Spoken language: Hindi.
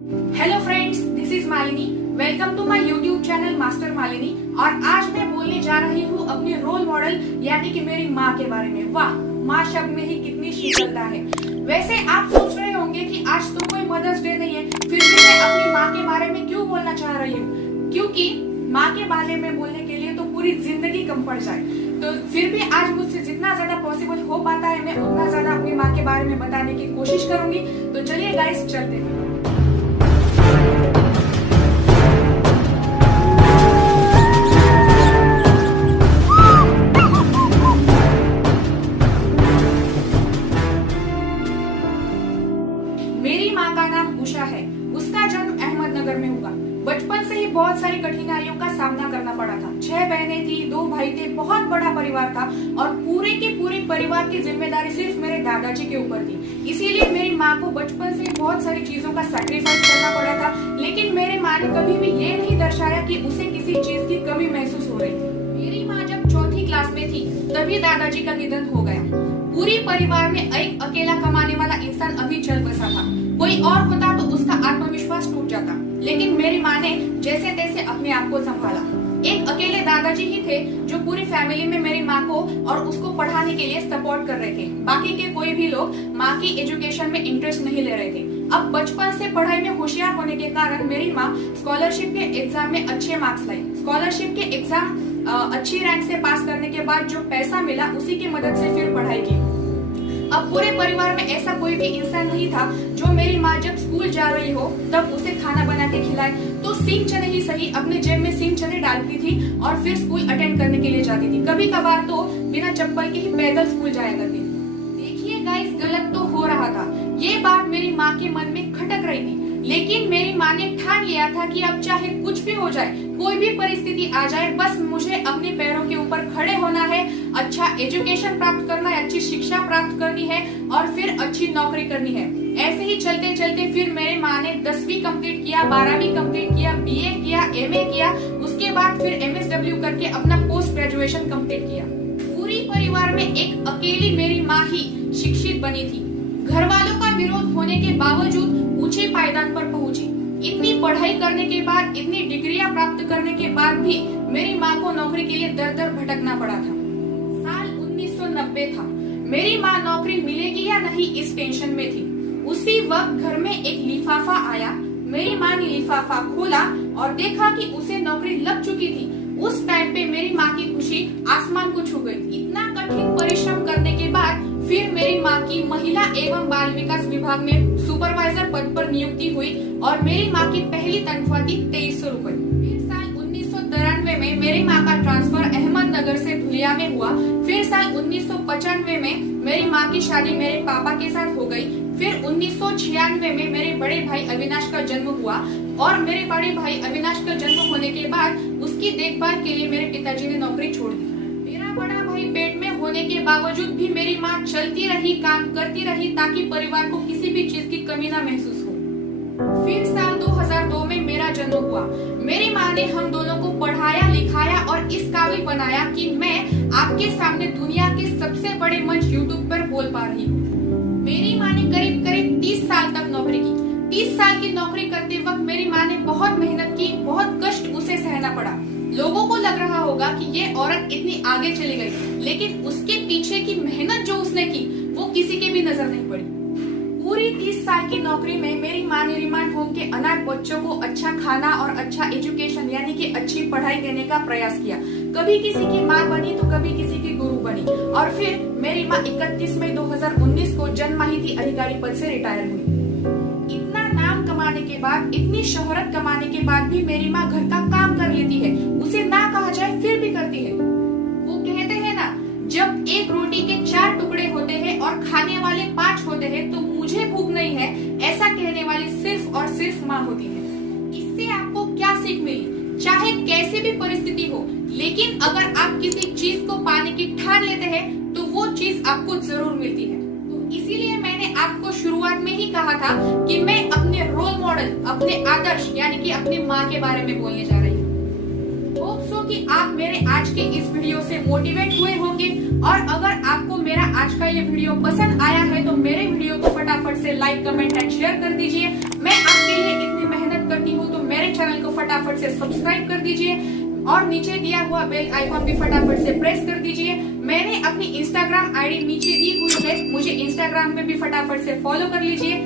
Hello friends, this is Malini. Welcome to my YouTube channel master Malini. और आज मैं बोलने जा रही हूँ अपने रोल मॉडल यानी कि मेरी माँ के बारे में। वाह, माँ शब्द में ही कितनी शीतलता है। वैसे आप सोच रहे होंगे कि आज तो कोई मदर्स डे नहीं है, फिर भी मैं अपनी माँ के बारे में क्यों बोलना चाह रही हूँ? क्योंकि माँ के बारे में बोलने के लिए तो पूरी जिंदगी कम पड़ जाए, तो फिर भी आज मुझसे जितना ज्यादा पॉसिबल हो पाता है मैं उतना ज्यादा अपनी माँ के बारे में बताने की कोशिश करूंगी। तो चलिए गाइस, चलते हैं। मेरी माँ का नाम उषा है। उसका जन्म अहमदनगर में हुआ। बचपन से ही बहुत सारी कठिनाइयों का सामना करना पड़ा था। 6 बहनें थी, 2 भाई थे, बहुत बड़ा परिवार था और पूरे के पूरे परिवार की जिम्मेदारी सिर्फ मेरे दादाजी के ऊपर थी। इसीलिए मेरी माँ को बचपन से बहुत सारी चीजों का सैक्रिफाइस करना पड़ा था। लेकिन मेरी माँ ने कभी भी ये नहीं दर्शाया कि उसे किसी चीज की कमी महसूस हो रही थी। मेरी माँ जब 4th क्लास में थी तभी दादाजी का निधन हो गया। पूरी परिवार में एक अकेला कमाने वाला इंसान अभी चल बसा था। कोई और होता तो उसका आत्मविश्वास टूट जाता, लेकिन मेरी माँ ने जैसे तैसे अपने आप को संभाला। एक अकेले दादाजी ही थे जो पूरी फैमिली में मेरी माँ को और उसको पढ़ाने के लिए सपोर्ट कर रहे थे। बाकी के कोई भी लोग माँ की एजुकेशन में इंटरेस्ट नहीं ले रहे थे। अब बचपन से पढ़ाई में होशियार होने के कारण मेरी माँ स्कॉलरशिप के एग्जाम में अच्छे मार्क्स लाई। स्कॉलरशिप के एग्जाम अच्छी रैंक से पास करने के बाद जो पैसा मिला उसी की मदद से फिर पढ़ाई की। अब पूरे परिवार में ऐसा कोई भी इंसान नहीं था जो मेरी माँ जब स्कूल जा रही हो तब उसे खाना बना के खिलाए। तो सिंह चने ही सही अपने जेब में सिंह चने डालती थी और फिर स्कूल अटेंड करने के लिए जाती थी। कभी कभार तो बिना चप्पल के ही पैदल स्कूल जाया करती थी। देखिए गाइस, गलत तो हो रहा था। ये बात मेरी माँ के मन में खटक रही थी, लेकिन मेरी माँ ने ठान लिया था कि अब चाहे कुछ भी हो जाए, कोई भी परिस्थिति आ जाए, बस मुझे अपने पैरों के ऊपर खड़े होना है, अच्छा एजुकेशन प्राप्त करना है, अच्छी शिक्षा प्राप्त करनी है और फिर अच्छी नौकरी करनी है। ऐसे ही चलते चलते फिर मेरी माँ ने 10वीं कंप्लीट किया, 12वीं कंप्लीट किया, बीए किया, एमए किया, उसके बाद फिर एमएसडब्ल्यू करके अपना पोस्ट ग्रेजुएशन कंप्लीट किया। पूरी परिवार में एक अकेली मेरी माँ ही शिक्षित बनी थी। घर वालों का विरोध होने के बावजूद ऊंचे पायदान पर पहुंची। इतनी पढ़ाई करने के बाद, इतनी डिग्रियां प्राप्त करने के बाद भी मेरी माँ को नौकरी के लिए दर दर भटकना पड़ा था। साल 1990 था। मेरी माँ नौकरी मिलेगी या नहीं इस टेंशन में थी। उसी वक्त घर में एक लिफाफा आया। मेरी माँ ने लिफाफा खोला और देखा कि उसे नौकरी लग चुकी थी। उस टाइम पे मेरी माँ की खुशी आसमान को छू गई। इतना कठिन परिश्रम करने के बाद फिर मेरी माँ की महिला एवं बाल विकास विभाग में सुपरवाइजर पद पर नियुक्ति हुई और मेरी माँ की पहली तनख्वाह थी 2300 रुपए। फिर साल 1993 में मेरी माँ का ट्रांसफर अहमदनगर से धुलिया में हुआ। फिर साल 1995 में मेरी माँ की शादी मेरे पापा के साथ हो गई। फिर 1996 में मेरे बड़े भाई अविनाश का जन्म हुआ और मेरे बड़े भाई अविनाश का जन्म होने के बाद उसकी देखभाल के लिए मेरे पिताजी ने नौकरी छोड़ दी। मेरा बड़ा भाई पेट में होने के बावजूद भी मेरी माँ चलती रही, काम करती रही ताकि परिवार को किसी भी चीज की कमी ना महसूस हो। फिर साल 2002 में मेरा जन्म हुआ। मेरी माँ ने हम दोनों को पढ़ाया, लिखाया और इस काबिल बनाया कि मैं आपके सामने दुनिया के सबसे बड़े मंच यूट्यूब पर बोल पा रही हूँ। मेरी माँ ने करीब करीब 30 साल तक नौकरी की। 30 साल की नौकरी करते वक्त मेरी माँ ने बहुत मेहनत की, बहुत कष्ट उसे सहना पड़ा। लोगों को लग रहा होगा कि ये औरत इतनी आगे चली गई, लेकिन उसके पीछे की मेहनत जो उसने की वो किसी के भी नजर नहीं पड़ी। पूरी 30 साल की नौकरी में मेरी माँ ने रिमांड होम के अनाथ बच्चों को अच्छा खाना और अच्छा एजुकेशन यानी कि अच्छी पढ़ाई देने का प्रयास किया। कभी किसी की माँ बनी तो कभी किसी की गुरु बनी और फिर मेरी माँ 31 मई 2019 को जनमाहिती अधिकारी पद से रिटायर हुई। इतना नाम कमाने के बाद, इतनी शोहरत कमाने के बाद भी मेरी माँ घर का काम कर लेती है। उसे ना कहा जाए फिर भी करती है। वो कहते हैं ना, जब एक रोटी के 4 टुकड़े होते हैं और खाने वाले 5 होते हैं तो मुझे भूख नहीं है, ऐसा कहने वाली सिर्फ और सिर्फ माँ होती है। इससे आपको क्या सीख मिली? चाहे कैसी भी परिस्थिति हो, लेकिन अगर आप किसी चीज को पाने की ठान लेते हैं तो वो चीज आपको जरूर मिलती है। तो इसीलिए मैंने आपको शुरुआत में ही कहा था कि मैं अपने रोल मॉडल, अपने आदर्श यानी कि अपनी माँ के बारे में बोलने जा रही हूँ। होप सो कि आप मेरे आज के इस वीडियो से मोटिवेट हुए होंगे और अगर आपको मेरा आज का ये वीडियो पसंद आया है तो मेरे वीडियो को फटाफट से लाइक, कमेंट एंड शेयर कर दीजिए। मैं आपके लिए इतने फटाफट से सब्सक्राइब कर दीजिए और नीचे दिया हुआ बेल आइकॉन भी फटाफट से प्रेस कर दीजिए। मैंने अपनी इंस्टाग्राम आईडी नीचे दी हुई है, मुझे इंस्टाग्राम पे भी फटाफट से फॉलो कर लीजिए।